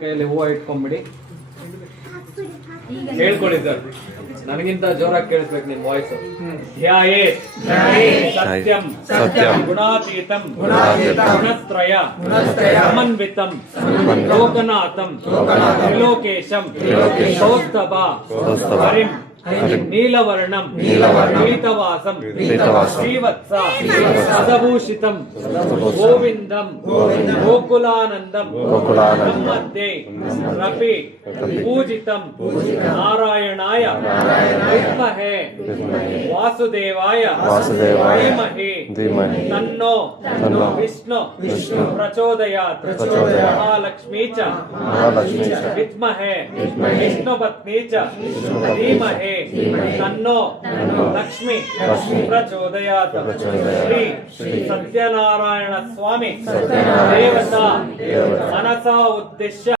ಕೈಯಲ್ಲಿ ಹೂವು ಇಟ್ಕೊಂಡ್ಬಿಡಿ. ಹೇಳ್ಕೊಳ್ಳಿ ಸರ್, ನನಗಿಂತ ಜೋರಾಗಿ ಕೇಳಿಸ್ಬೇಕು ನಿಮ್ ವಾಯ್ಸ್. ಧ್ಯಾಯೇ ಸತ್ಯಂ ಸತ್ಯಂ ಗುಣಾತೀತಂ ಗುಣತ್ರಯ ಸಮನ್ವಿತಂ ಲೋಕನಾಥಂ ತ್ರಿಲೋಕೇಶಂ ಕೌಸ್ತಭ ಹರಿಂ ನೀಲವರ್ಣಂ ಪೀತವಾಸಂ ಶ್ರೀವತ್ಸ ಸದಭೂಷಿತಂ ಗೋವಿಂದಂ ಗೋಕುಲಾನಂದಂ ನಮ್ಮದ್ದೇ ರಪಿ ಪೂಜಿತಂ ನಾರಾಯಣಾಯ ವಿದ್ಮಹೇ ವಾಸುದೇವಾಯ ಧೀಮಹಿ ತನ್ನೋ ವಿಷ್ಣು ಪ್ರಚೋದಯಾತ್ ಮಹಾಲಕ್ಷ್ಮೀ ಚ ವಿದ್ಮಹೇ ವಿಷ್ಣುಪತ್ನಿ ಚ ಧೀಮಹಿ ತನ್ನೋ ಲಕ್ಷ್ಮಿ ಪ್ರಚೋದಯಾತ್. ಶ್ರೀ ಸತ್ಯನಾರಾಯಣ ಸ್ವಾಮಿ ದೇವತಾ ಮನಸಾ ಉದ್ದೇಶ